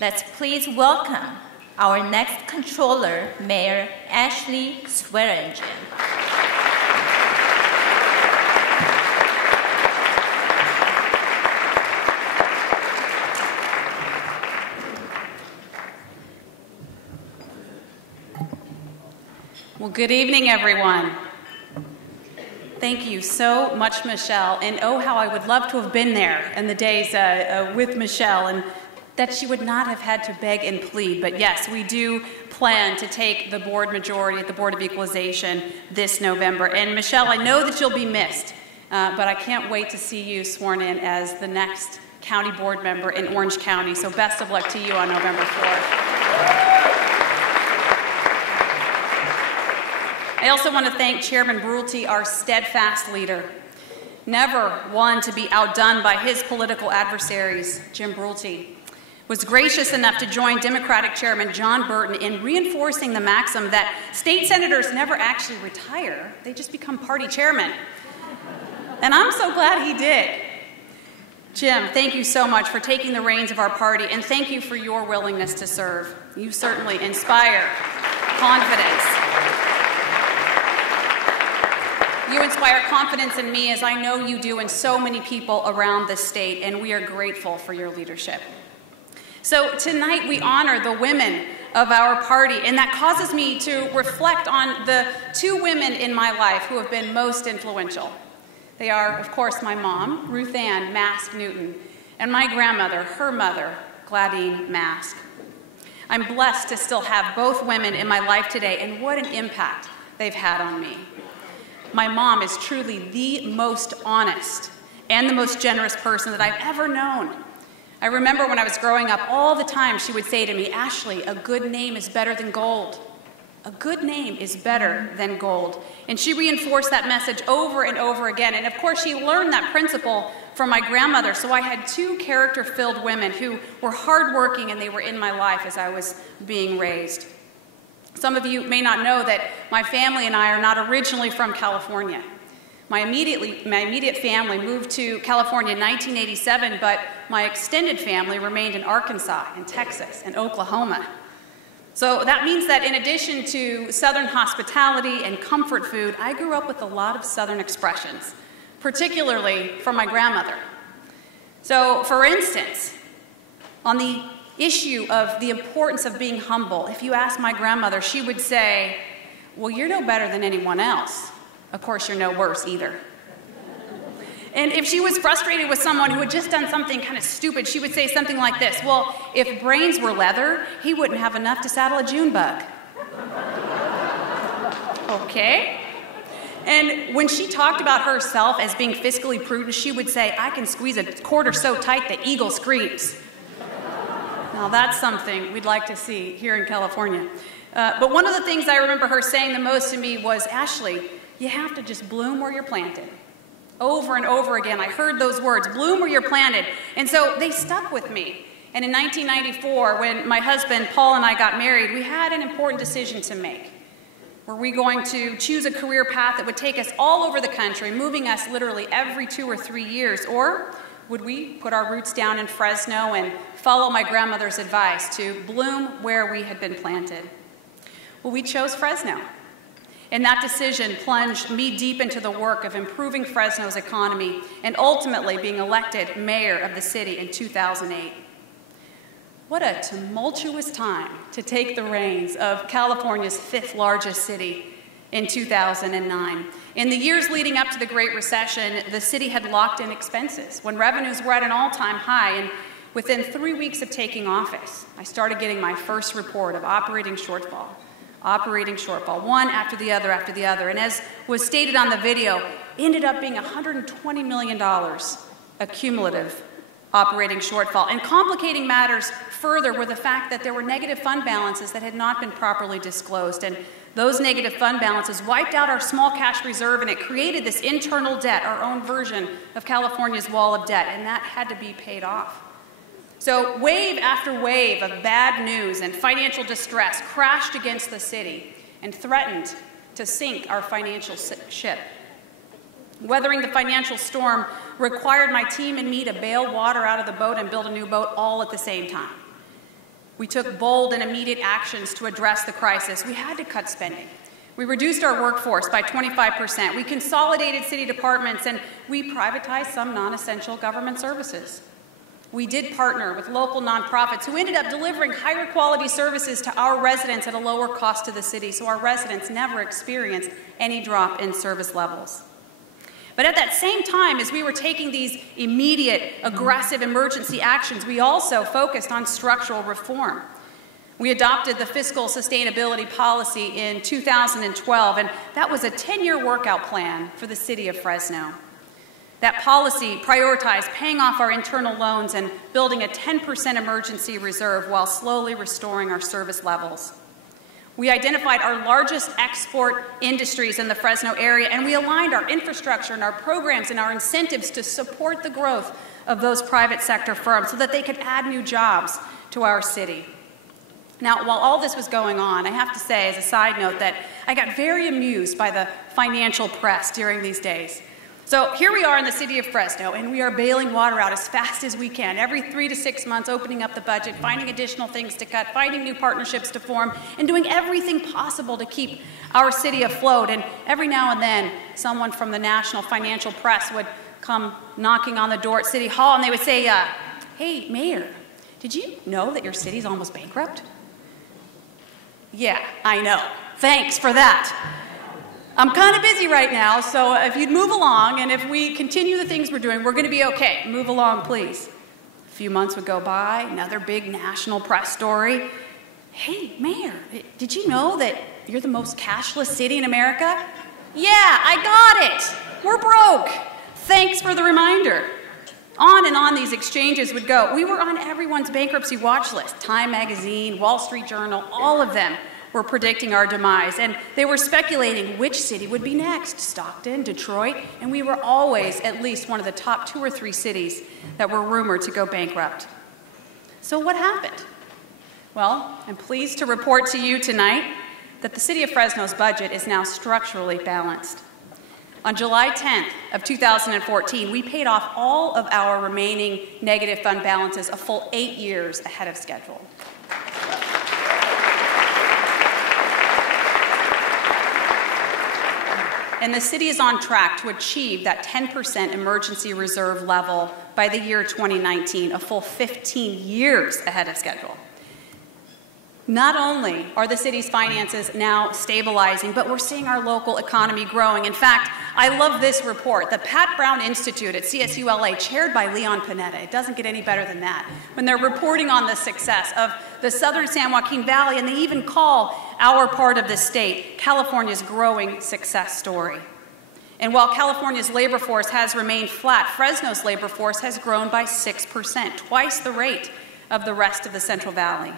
Let's please welcome our next controller, Mayor Ashley Swearengin. Well, good evening, everyone. Thank you so much, Michelle. And oh, how I would love to have been there in the days with Michelle, and that she would not have had to beg and plead. But yes, we do plan to take the board majority at the Board of Equalization this November. And Michelle, I know that you'll be missed, but I can't wait to see you sworn in as the next county board member in Orange County. So best of luck to you on November 4th. I also want to thank Chairman Brulte, our steadfast leader. Never one to be outdone by his political adversaries, Jim Brulte was gracious enough to join Democratic Chairman John Burton in reinforcing the maxim that state senators never actually retire, they just become party chairmen. And I'm so glad he did. Jim, thank you so much for taking the reins of our party, and thank you for your willingness to serve. You certainly inspire confidence. You inspire confidence in me, as I know you do in so many people around the state, and we are grateful for your leadership. So tonight we honor the women of our party, and that causes me to reflect on the two women in my life who have been most influential. They are, of course, my mom, Ruth Ann Mask Newton, and my grandmother, her mother, Gladine Mask. I'm blessed to still have both women in my life today, and what an impact they've had on me. My mom is truly the most honest and the most generous person that I've ever known. I remember when I was growing up, all the time she would say to me, Ashley, a good name is better than gold. A good name is better than gold. And she reinforced that message over and over again. And of course, she learned that principle from my grandmother. So I had two character-filled women who were hardworking, and they were in my life as I was being raised. Some of you may not know that my family and I are not originally from California. My immediate family moved to California in 1987, but my extended family remained in Arkansas and Texas and Oklahoma. So that means that in addition to Southern hospitality and comfort food, I grew up with a lot of Southern expressions, particularly from my grandmother. So, for instance, on the issue of the importance of being humble, if you ask my grandmother, she would say, well, you're no better than anyone else. Of course, you're no worse either. And if she was frustrated with someone who had just done something kind of stupid, she would say something like this, well, if brains were leather, he wouldn't have enough to saddle a June bug. Okay. And when she talked about herself as being fiscally prudent, she would say, I can squeeze a quarter so tight the eagle screams. Now that's something we'd like to see here in California. But one of the things I remember her saying the most to me was, Ashley, you have to just bloom where you're planted. Over and over again, I heard those words, bloom where you're planted. And so they stuck with me. And in 1994, when my husband, Paul, and I got married, we had an important decision to make. Were we going to choose a career path that would take us all over the country, moving us literally every 2 or 3 years, or would we put our roots down in Fresno and follow my grandmother's advice to bloom where we had been planted? Well, we chose Fresno. And that decision plunged me deep into the work of improving Fresno's economy and ultimately being elected mayor of the city in 2008. What a tumultuous time to take the reins of California's 5th largest city in 2009. In the years leading up to the Great Recession, the city had locked in expenses when revenues were at an all-time high. And within 3 weeks of taking office, I started getting my first report of operating shortfall, one after the other. And as was stated on the video, ended up being $120 million a cumulative operating shortfall. And complicating matters further were the fact that there were negative fund balances that had not been properly disclosed. And those negative fund balances wiped out our small cash reserve, and it created this internal debt, our own version of California's wall of debt, and that had to be paid off. So wave after wave of bad news and financial distress crashed against the city and threatened to sink our financial ship. Weathering the financial storm required my team and me to bail water out of the boat and build a new boat all at the same time. We took bold and immediate actions to address the crisis. We had to cut spending. We reduced our workforce by 25%. We consolidated city departments, and we privatized some non-essential government services. We did partner with local nonprofits who ended up delivering higher quality services to our residents at a lower cost to the city, so our residents never experienced any drop in service levels. But at that same time, as we were taking these immediate, aggressive emergency actions, we also focused on structural reform. We adopted the fiscal sustainability policy in 2012, and that was a 10-year workout plan for the city of Fresno. That policy prioritized paying off our internal loans and building a 10% emergency reserve while slowly restoring our service levels. We identified our largest export industries in the Fresno area, and we aligned our infrastructure and our programs and our incentives to support the growth of those private sector firms so that they could add new jobs to our city. Now, while all this was going on, I have to say as a side note that I got very amused by the financial press during these days. So here we are in the city of Fresno, and we are bailing water out as fast as we can. Every 3 to 6 months, opening up the budget, finding additional things to cut, finding new partnerships to form, and doing everything possible to keep our city afloat. And every now and then, someone from the national financial press would come knocking on the door at City Hall, and they would say, hey, Mayor, did you know that your city's almost bankrupt? Yeah, I know. Thanks for that. I'm kind of busy right now, so if you'd move along, and if we continue the things we're doing, we're going to be okay. Move along, please. A few months would go by, another big national press story. Hey, Mayor, did you know that you're the most cashless city in America? Yeah, I got it. We're broke. Thanks for the reminder. On and on these exchanges would go. We were on everyone's bankruptcy watch list. Time Magazine, Wall Street Journal, all of them were predicting our demise, and they were speculating which city would be next, Stockton, Detroit, and we were always at least one of the top 2 or 3 cities that were rumored to go bankrupt. So what happened? Well, I'm pleased to report to you tonight that the city of Fresno's budget is now structurally balanced. On July 10th of 2014, we paid off all of our remaining negative fund balances a full 8 years ahead of schedule. And the city is on track to achieve that 10% emergency reserve level by the year 2019, a full 15 years ahead of schedule. Not only are the city's finances now stabilizing, but we're seeing our local economy growing. In fact, I love this report. The Pat Brown Institute at CSULA, chaired by Leon Panetta, it doesn't get any better than that, when they're reporting on the success of the southern San Joaquin Valley, and they even call our part of the state California's growing success story. And while California's labor force has remained flat, Fresno's labor force has grown by 6%, twice the rate of the rest of the Central Valley.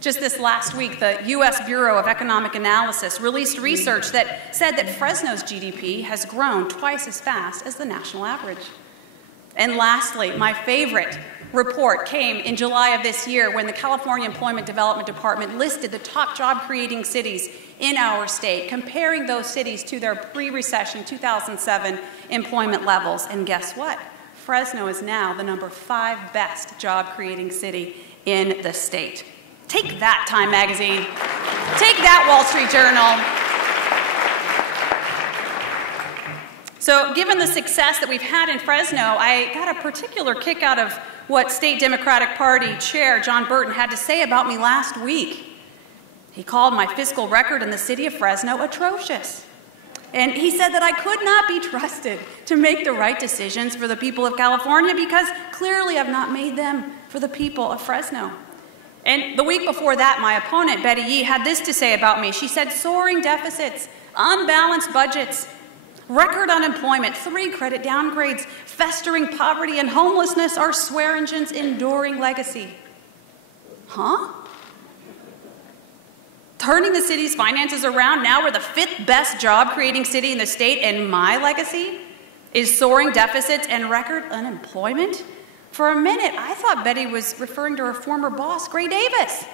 Just this last week, the U.S. Bureau of Economic Analysis released research that said that Fresno's GDP has grown twice as fast as the national average. And lastly, my favorite report came in July of this year when the California Employment Development Department listed the top job-creating cities in our state, comparing those cities to their pre-recession 2007 employment levels. And guess what? Fresno is now the number 5 best job-creating city in the state. Take that, Time Magazine. Take that, Wall Street Journal. So given the success that we've had in Fresno, I got a particular kick out of what State Democratic Party Chair John Burton had to say about me last week. He called my fiscal record in the city of Fresno atrocious. And he said that I could not be trusted to make the right decisions for the people of California because clearly I've not made them for the people of Fresno. And the week before that, my opponent, Betty Yee, had this to say about me. She said, soaring deficits, unbalanced budgets, record unemployment, 3 credit downgrades, festering poverty and homelessness are Swearengin's enduring legacy. Huh? Turning the city's finances around, now we're the 5th best job-creating city in the state, and my legacy is soaring deficits and record unemployment? For a minute, I thought Betty was referring to her former boss, Gray Davis.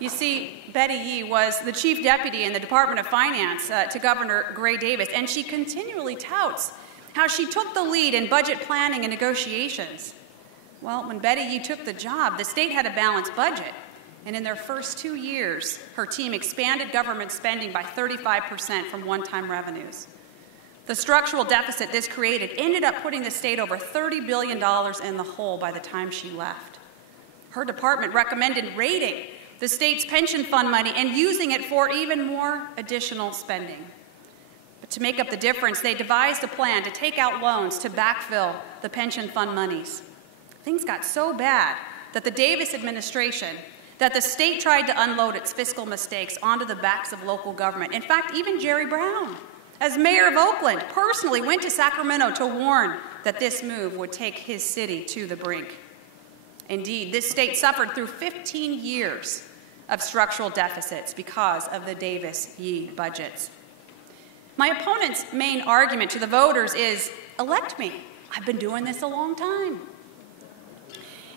You see, Betty Yee was the chief deputy in the Department of Finance to Governor Gray Davis, and she continually touts how she took the lead in budget planning and negotiations. Well, when Betty Yee took the job, the state had a balanced budget. And in their first 2 years, her team expanded government spending by 35% from one-time revenues. The structural deficit this created ended up putting the state over $30 billion in the hole by the time she left. Her department recommended raiding the state's pension fund money and using it for even more additional spending. But to make up the difference, they devised a plan to take out loans to backfill the pension fund monies. Things got so bad that the Davis administration, that the state tried to unload its fiscal mistakes onto the backs of local government. In fact, even Jerry Brown, as mayor of Oakland, personally went to Sacramento to warn that this move would take his city to the brink. Indeed, this state suffered through 15 years of structural deficits because of the Davis-Yee budgets. My opponent's main argument to the voters is, elect me. I've been doing this a long time.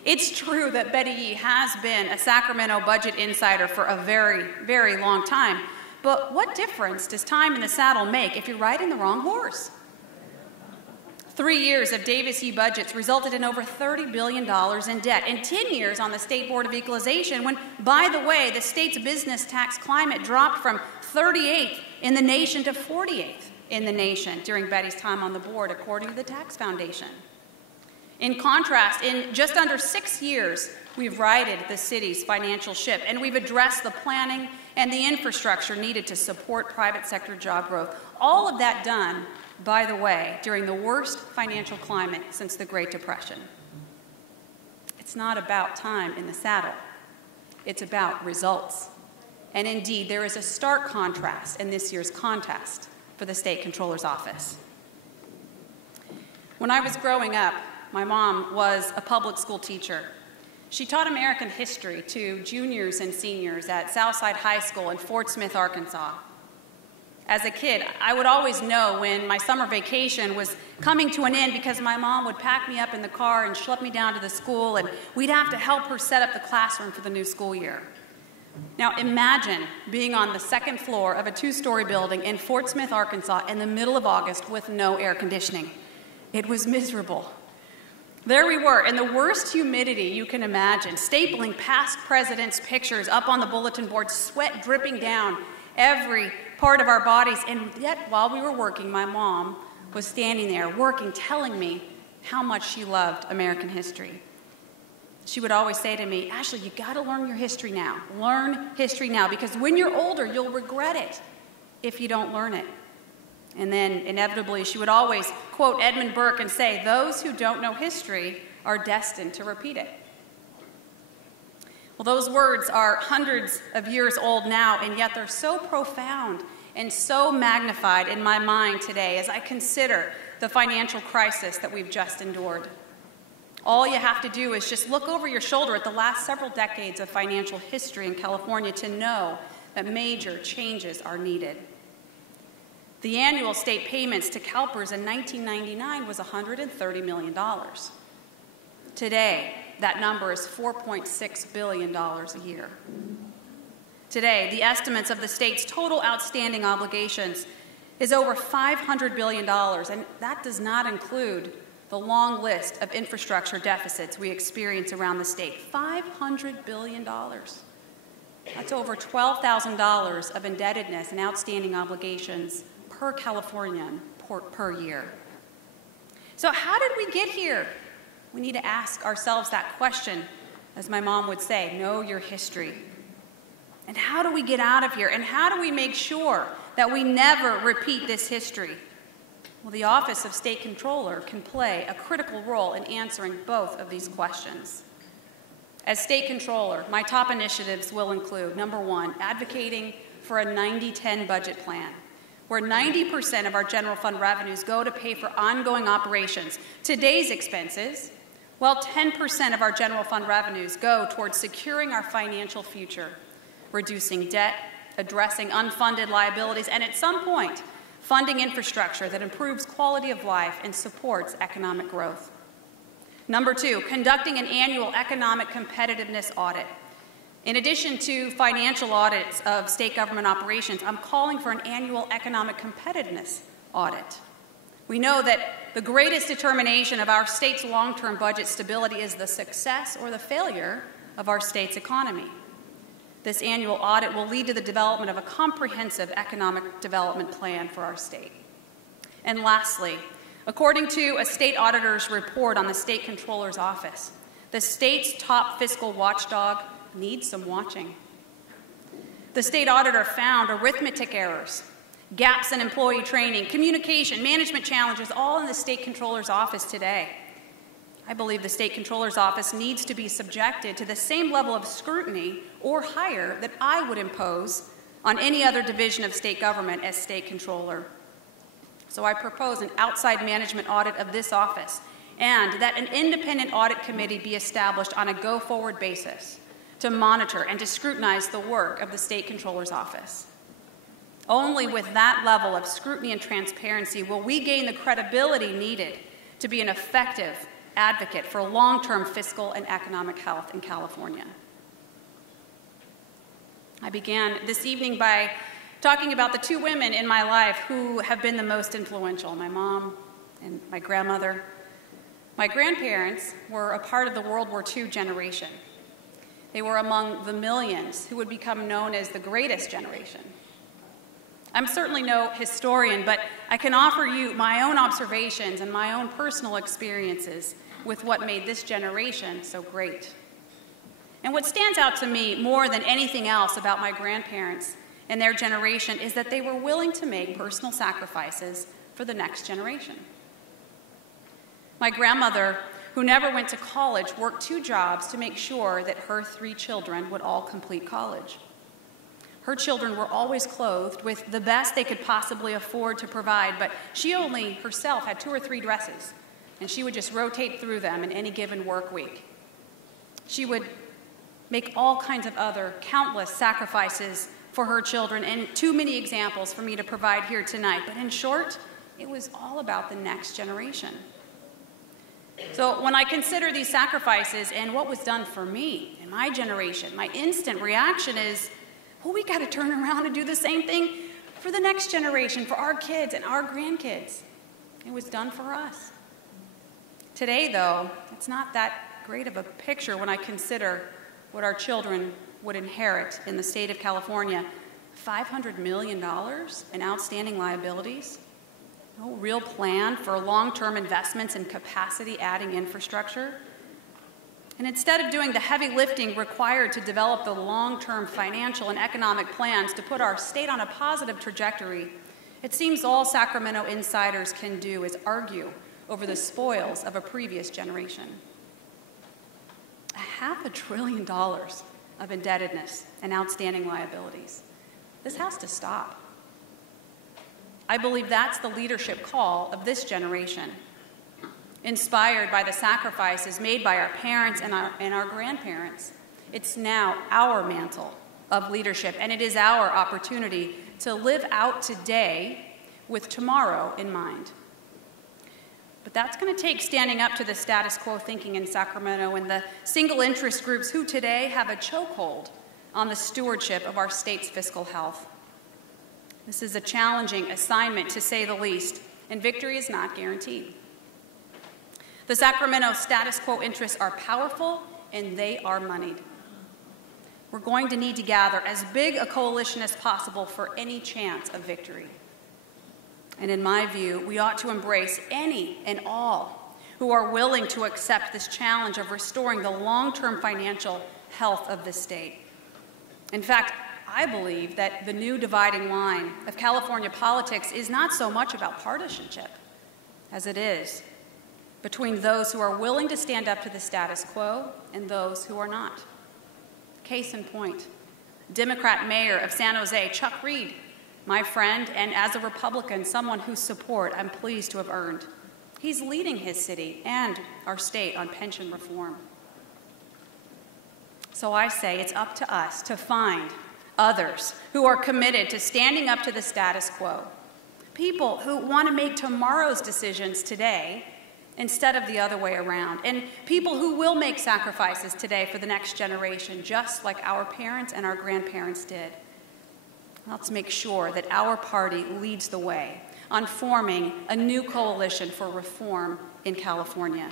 It's true that Betty Yee has been a Sacramento budget insider for a very, very long time, but what difference does time in the saddle make if you're riding the wrong horse? 3 years of Davis-Yee budgets resulted in over $30 billion in debt, and 10 years on the State Board of Equalization when, by the way, the state's business tax climate dropped from 38th in the nation to 48th in the nation during Betty's time on the board, according to the Tax Foundation. In contrast, in just under 6 years, we've righted the city's financial ship, and we've addressed the planning and the infrastructure needed to support private sector job growth. All of that done, by the way, during the worst financial climate since the Great Depression. It's not about time in the saddle. It's about results. And indeed, there is a stark contrast in this year's contest for the State Comptroller's Office. When I was growing up, my mom was a public school teacher. She taught American history to juniors and seniors at Southside High School in Fort Smith, Arkansas. As a kid, I would always know when my summer vacation was coming to an end because my mom would pack me up in the car and schlep me down to the school, and we'd have to help her set up the classroom for the new school year. Now imagine being on the second floor of a 2-story building in Fort Smith, Arkansas in the middle of August with no air conditioning. It was miserable. There we were, in the worst humidity you can imagine, stapling past presidents' pictures up on the bulletin board, sweat dripping down every part of our bodies. And yet, while we were working, my mom was standing there working, telling me how much she loved American history. She would always say to me, Ashley, you got to learn your history now. Learn history now, because when you're older, you'll regret it if you don't learn it. And then, inevitably, she would always quote Edmund Burke and say, those who don't know history are destined to repeat it. Well, those words are hundreds of years old now, and yet they're so profound and so magnified in my mind today as I consider the financial crisis that we've just endured. All you have to do is just look over your shoulder at the last several decades of financial history in California to know that major changes are needed. The annual state payments to CalPERS in 1999 was $130 million. Today, that number is $4.6 billion a year. Today, the estimates of the state's total outstanding obligations is over $500 billion, and that does not include the long list of infrastructure deficits we experience around the state. $500 billion. That's over $12,000 of indebtedness and outstanding obligations per Californian per year. So how did we get here? We need to ask ourselves that question, as my mom would say, know your history. And how do we get out of here? And how do we make sure that we never repeat this history? Well, the Office of State Comptroller can play a critical role in answering both of these questions. As State Comptroller, my top initiatives will include, number one, advocating for a 90-10 budget plan, where 90% of our general fund revenues go to pay for ongoing operations, today's expenses, while 10% of our general fund revenues go towards securing our financial future, reducing debt, addressing unfunded liabilities, and at some point, funding infrastructure that improves quality of life and supports economic growth. Number two, conducting an annual economic competitiveness audit. In addition to financial audits of state government operations, I'm calling for an annual economic competitiveness audit. We know that the greatest determination of our state's long-term budget stability is the success or the failure of our state's economy. This annual audit will lead to the development of a comprehensive economic development plan for our state. And lastly, according to a state auditor's report on the state controller's office, the state's top fiscal watchdog needs some watching. The state auditor found arithmetic errors, gaps in employee training, communication, management challenges, all in the state controller's office today. I believe the state controller's office needs to be subjected to the same level of scrutiny or higher that I would impose on any other division of state government as state controller. So I propose an outside management audit of this office and that an independent audit committee be established on a go-forward basis to monitor and to scrutinize the work of the state controller's office. Only with that level of scrutiny and transparency will we gain the credibility needed to be an effective advocate for long-term fiscal and economic health in California. I began this evening by talking about the two women in my life who have been the most influential, my mom and my grandmother. My grandparents were a part of the World War II generation. They were among the millions who would become known as the greatest generation. I'm certainly no historian, but I can offer you my own observations and my own personal experiences with what made this generation so great. And what stands out to me more than anything else about my grandparents and their generation is that they were willing to make personal sacrifices for the next generation. My grandmother, who never went to college, worked 2 jobs to make sure that her 3 children would all complete college. Her children were always clothed with the best they could possibly afford to provide, but she only herself had 2 or 3 dresses, and she would just rotate through them in any given work week. She would make all kinds of other countless sacrifices for her children, and too many examples for me to provide here tonight. But in short, it was all about the next generation. So when I consider these sacrifices and what was done for me in my generation, my instant reaction is, well, we got to turn around and do the same thing for the next generation, for our kids and our grandkids. It was done for us. Today, though, it's not that great of a picture when I consider what our children would inherit in the state of California. $500 million in outstanding liabilities. No real plan for long-term investments in capacity-adding infrastructure. And instead of doing the heavy lifting required to develop the long-term financial and economic plans to put our state on a positive trajectory, it seems all Sacramento insiders can do is argue over the spoils of a previous generation. $500 billion of indebtedness and outstanding liabilities. This has to stop. I believe that's the leadership call of this generation, inspired by the sacrifices made by our parents and our grandparents. It's now our mantle of leadership, and it is our opportunity to live out today with tomorrow in mind. But that's going to take standing up to the status quo thinking in Sacramento and the single interest groups who today have a chokehold on the stewardship of our state's fiscal health. This is a challenging assignment, to say the least, and victory is not guaranteed. The Sacramento status quo interests are powerful, and they are moneyed. We're going to need to gather as big a coalition as possible for any chance of victory. And in my view, we ought to embrace any and all who are willing to accept this challenge of restoring the long-term financial health of this state. In fact, I believe that the new dividing line of California politics is not so much about partisanship as it is between those who are willing to stand up to the status quo and those who are not. Case in point, Democrat Mayor of San Jose, Chuck Reed, my friend, and as a Republican, someone whose support I'm pleased to have earned. He's leading his city and our state on pension reform. So I say it's up to us to find others who are committed to standing up to the status quo, people who want to make tomorrow's decisions today instead of the other way around, and people who will make sacrifices today for the next generation, just like our parents and our grandparents did. Let's make sure that our party leads the way on forming a new coalition for reform in California.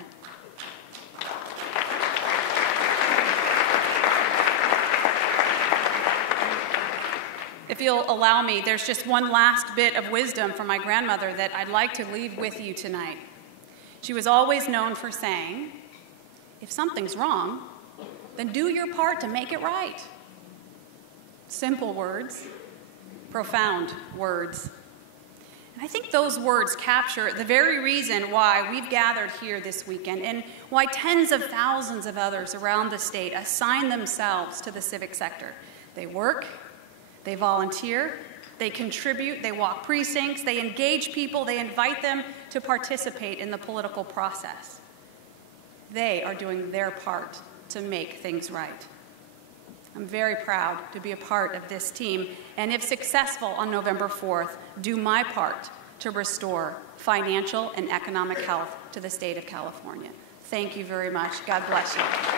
If you'll allow me, there's just one last bit of wisdom from my grandmother that I'd like to leave with you tonight. She was always known for saying, if something's wrong, then do your part to make it right. Simple words, profound words. And I think those words capture the very reason why we've gathered here this weekend and why tens of thousands of others around the state assign themselves to the civic sector. They work, they volunteer, they contribute, they walk precincts, they engage people, they invite them to participate in the political process. They are doing their part to make things right. I'm very proud to be a part of this team, and if successful on November 4th, do my part to restore financial and economic health to the state of California. Thank you very much. God bless you.